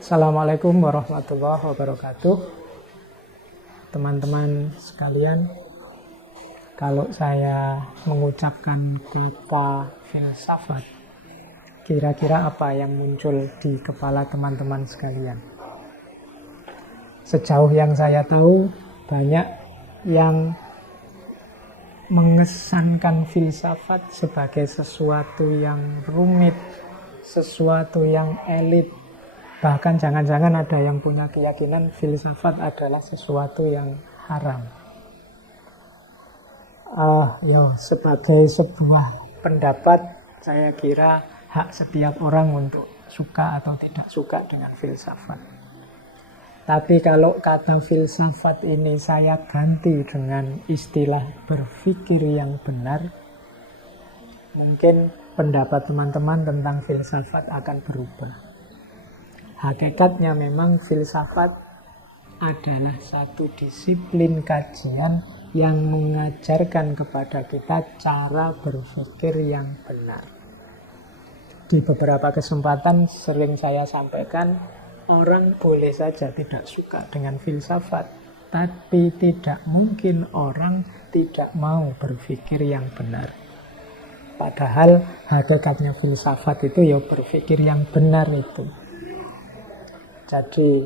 Assalamualaikum warahmatullahi wabarakatuh. Teman-teman sekalian, kalau saya mengucapkan kata filsafat, kira-kira apa yang muncul di kepala teman-teman sekalian? Sejauh yang saya tahu, banyak yang mengesankan filsafat sebagai sesuatu yang rumit, sesuatu yang elit. Bahkan jangan-jangan ada yang punya keyakinan filsafat adalah sesuatu yang haram. Sebagai sebuah pendapat, saya kira hak setiap orang untuk suka atau tidak suka dengan filsafat. Tapi kalau kata filsafat ini saya ganti dengan istilah berpikir yang benar, mungkin pendapat teman-teman tentang filsafat akan berubah. Hakikatnya memang filsafat adalah satu disiplin kajian yang mengajarkan kepada kita cara berpikir yang benar. Di beberapa kesempatan sering saya sampaikan, orang boleh saja tidak suka dengan filsafat, tapi tidak mungkin orang tidak mau berpikir yang benar. Padahal hakikatnya filsafat itu ya berpikir yang benar itu. Jadi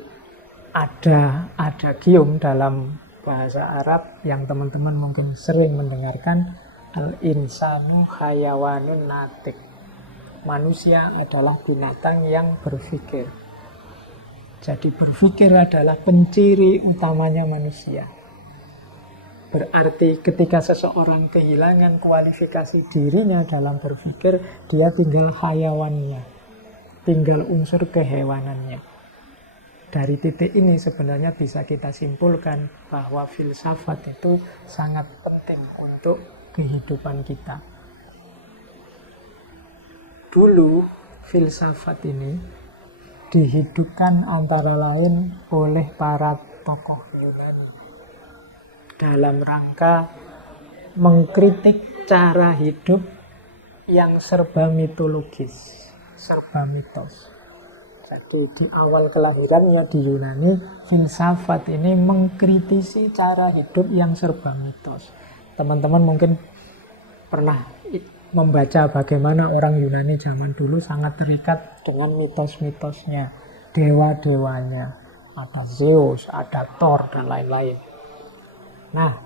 ada adagium dalam bahasa Arab yang teman-teman mungkin sering mendengarkan, al-insanu hayawanun natik. Manusia adalah binatang yang berpikir. Jadi berpikir adalah penciri utamanya manusia. Berarti ketika seseorang kehilangan kualifikasi dirinya dalam berpikir, dia tinggal hayawannya, tinggal unsur kehewanannya. Dari titik ini sebenarnya bisa kita simpulkan bahwa filsafat itu sangat penting untuk kehidupan kita. Dulu filsafat ini dihidupkan antara lain oleh para tokoh Yunani dalam rangka mengkritik cara hidup yang serba mitologis, serba mitos. Jadi di awal kelahirannya di Yunani, filsafat ini mengkritisi cara hidup yang serba mitos. Teman-teman mungkin pernah membaca bagaimana orang Yunani zaman dulu sangat terikat dengan mitos-mitosnya, dewa-dewanya. Ada Zeus, ada Thor, dan lain-lain. Nah,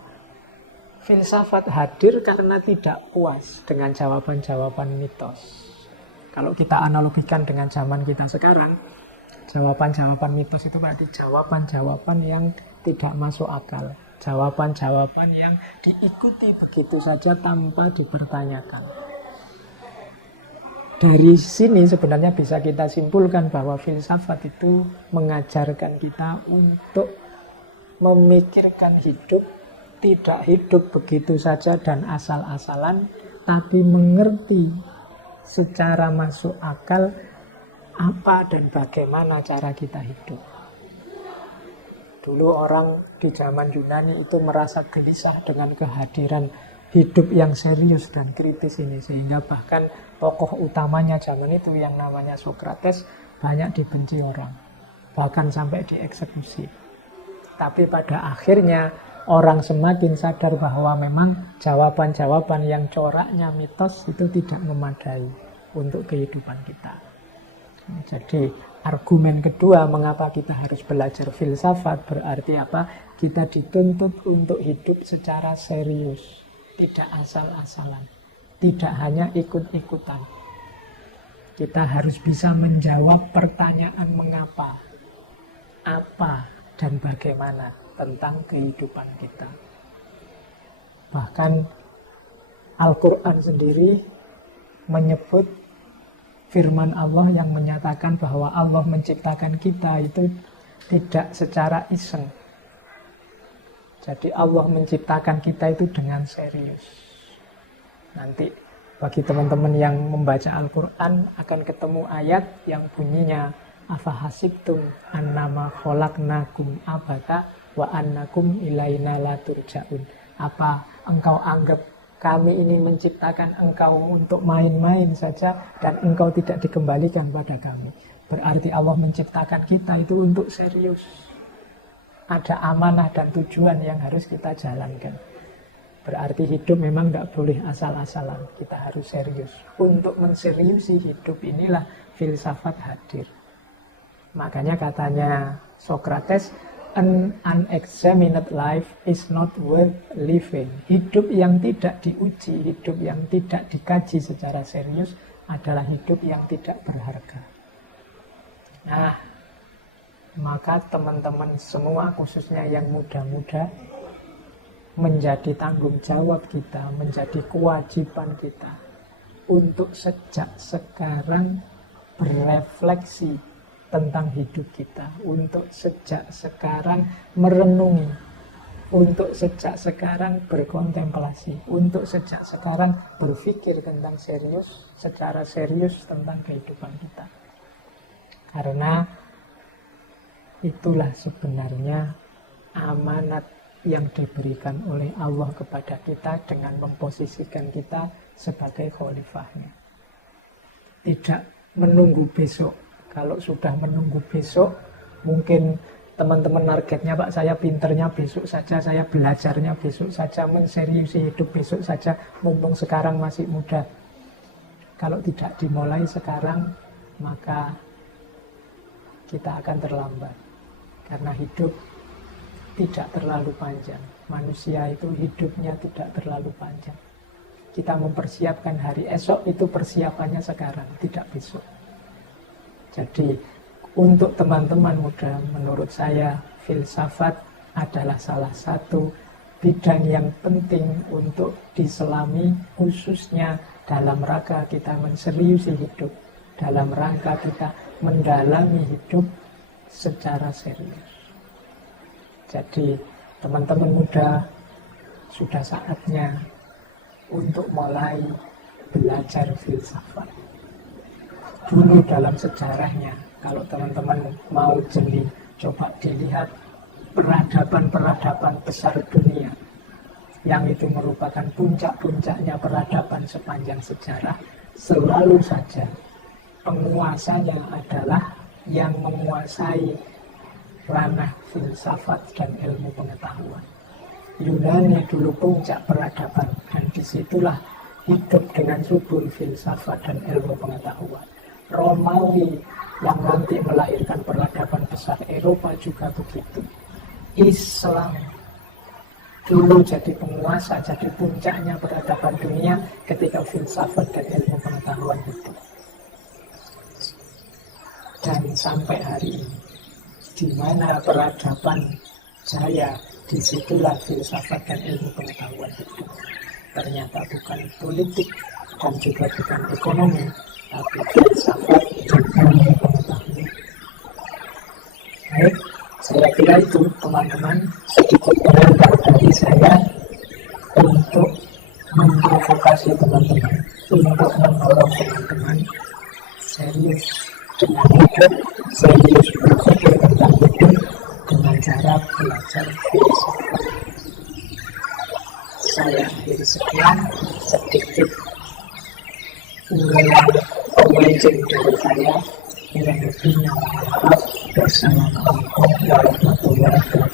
filsafat hadir karena tidak puas dengan jawaban-jawaban mitos. Kalau kita analogikan dengan zaman kita sekarang, jawaban-jawaban mitos itu berarti jawaban-jawaban yang tidak masuk akal. Jawaban-jawaban yang diikuti begitu saja tanpa dipertanyakan. Dari sini sebenarnya bisa kita simpulkan bahwa filsafat itu mengajarkan kita untuk memikirkan hidup, tidak hidup begitu saja dan asal-asalan, tapi mengerti secara masuk akal apa dan bagaimana cara kita hidup. Dulu orang di zaman Yunani itu merasa gelisah dengan kehadiran hidup yang serius dan kritis ini, sehingga bahkan tokoh utamanya zaman itu yang namanya Sokrates banyak dibenci orang, bahkan sampai dieksekusi. Tapi pada akhirnya orang semakin sadar bahwa memang jawaban-jawaban yang coraknya mitos itu tidak memadai untuk kehidupan kita. Jadi argumen kedua mengapa kita harus belajar filsafat berarti apa? Kita dituntut untuk hidup secara serius, tidak asal-asalan, tidak hanya ikut-ikutan. Kita harus bisa menjawab pertanyaan mengapa, apa, dan bagaimana tentang kehidupan kita. Bahkan Al-Quran sendiri menyebut firman Allah yang menyatakan bahwa Allah menciptakan kita itu tidak secara iseng. Jadi Allah menciptakan kita itu dengan serius. Nanti bagi teman-teman yang membaca Al-Quran akan ketemu ayat yang bunyinya afahasibtum annama khalaqnakum abata wa annakum ilaina la turja'un. Apa engkau anggap kami ini menciptakan engkau untuk main-main saja dan engkau tidak dikembalikan pada kami? Berarti Allah menciptakan kita itu untuk serius. Ada amanah dan tujuan yang harus kita jalankan. Berarti hidup memang tidak boleh asal-asalan. Kita harus serius. Untuk menseriusi hidup inilah filsafat hadir. Makanya katanya Socrates, an unexamined life is not worth living. Hidup yang tidak diuji, hidup yang tidak dikaji secara serius adalah hidup yang tidak berharga. Nah, maka teman-teman semua, khususnya yang muda-muda, menjadi tanggung jawab kita, menjadi kewajiban kita untuk sejak sekarang berefleksi tentang hidup kita, untuk sejak sekarang merenungi, untuk sejak sekarang berkontemplasi, untuk sejak sekarang berpikir tentang serius, secara serius tentang kehidupan kita. Karena itulah sebenarnya amanat yang diberikan oleh Allah kepada kita dengan memposisikan kita sebagai khalifahnya. Tidak menunggu besok. Kalau sudah menunggu besok, mungkin teman-teman targetnya, Pak, saya pinternya besok saja, saya belajarnya besok saja, menseriusi hidup besok saja, mumpung sekarang masih muda. Kalau tidak dimulai sekarang, maka kita akan terlambat. Karena hidup tidak terlalu panjang. Manusia itu hidupnya tidak terlalu panjang. Kita mempersiapkan hari esok, itu persiapannya sekarang, tidak besok. Jadi untuk teman-teman muda, menurut saya filsafat adalah salah satu bidang yang penting untuk diselami, khususnya dalam rangka kita menseriusi hidup, dalam rangka kita mendalami hidup secara serius. Jadi teman-teman muda, sudah saatnya untuk mulai belajar filsafat. Dulu dalam sejarahnya, kalau teman-teman mau jeli, coba dilihat peradaban-peradaban besar dunia yang itu merupakan puncak-puncaknya peradaban sepanjang sejarah. Selalu saja penguasanya adalah yang menguasai ranah filsafat dan ilmu pengetahuan. Yunani dulu puncak peradaban, dan disitulah hidup dengan subur filsafat dan ilmu pengetahuan. Romawi yang nanti melahirkan peradaban besar Eropa juga begitu. Islam dulu jadi penguasa, jadi puncaknya peradaban dunia ketika filsafat dan ilmu pengetahuan itu. Dan sampai hari ini, di mana peradaban jaya, disitulah filsafat dan ilmu pengetahuan itu. Ternyata bukan politik dan juga bukan ekonomi, tapi filsafat dan ilmu pengetahuan. Baik, saya kira itu teman-teman sedikit pengantar dari saya untuk memprovokasi teman-teman, untuk mendorong teman-teman serius dengan hidup, serius berpikir tentang hidup dengan cara belajar filsafat. Saya akhiri sekian, sedikit pemancing dari saya. Yang lebihnya maaf. Wassalamualaikum warahmatullahi wabarakatuh.